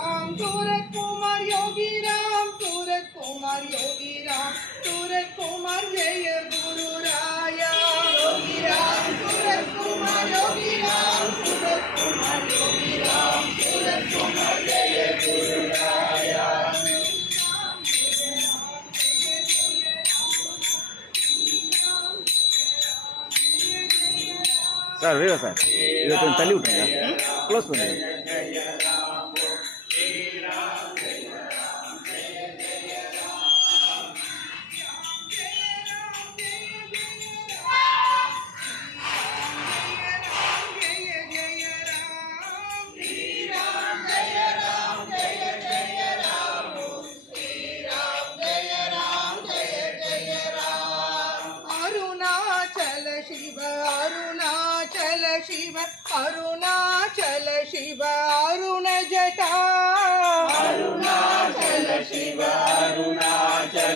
राम सूरत कुमार योगी राम सूरत कुमार योगी राम सूरत कुमार जय गुरु राया योगी राम सूरत कुमार योगी राम सूरत कुमार योगी राम सूरत कुमार जय गुरु राया sir வேவா sir இதை கொஞ்சம் தள்ளி விட்டுருங்க க்ளோஸ் பண்ணுங்க